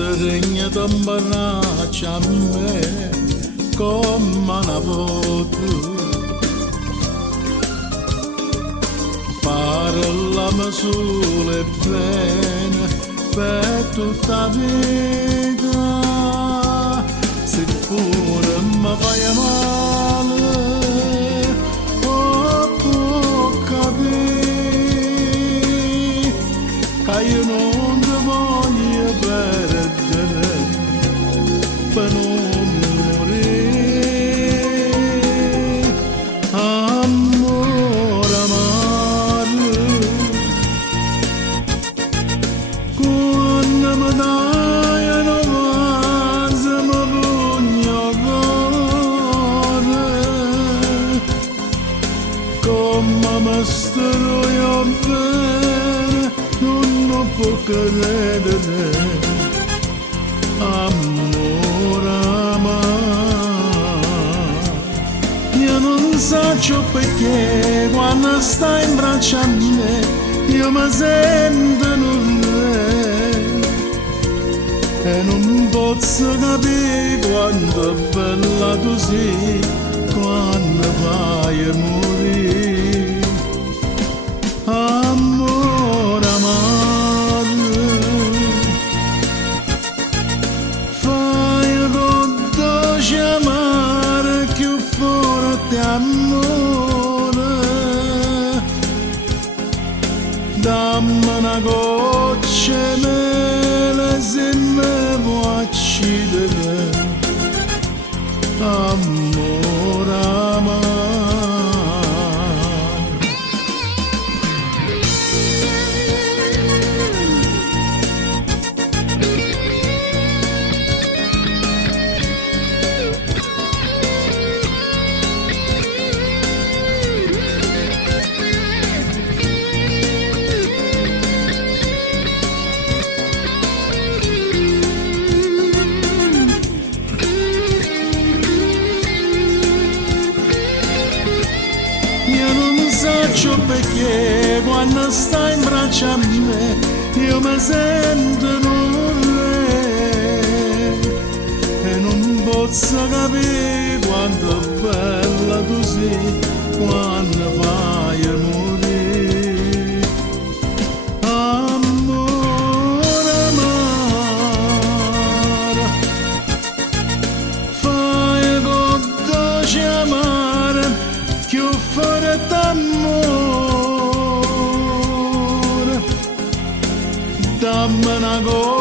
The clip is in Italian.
regna d'imbaraccia a me come una volta. Parlami solo e bene per tutta vita, se pure mi fai male, oh, può capire che io non ti voglio perdere per non morire. Amore amaro, quando mi dai una vanza mi pugno cuore, come mi stiro io bene non può credere. Amore amaro, io non so perché quando stai in braccio a me io mi sento un re e non posso capire quanto bella tu sei quando vai a morire. Amore amaro, fai con dolce amare più forte amore, dammi una goccia di mele se mi vuoi uccidere. Amore amaro. Io non so perché quando stai in braccio a me io mi sento un re e non posso capire quanto bella tu sei quando vai a morire. Amore amaro, fai con dolce amare più forte amore, dammi una cosa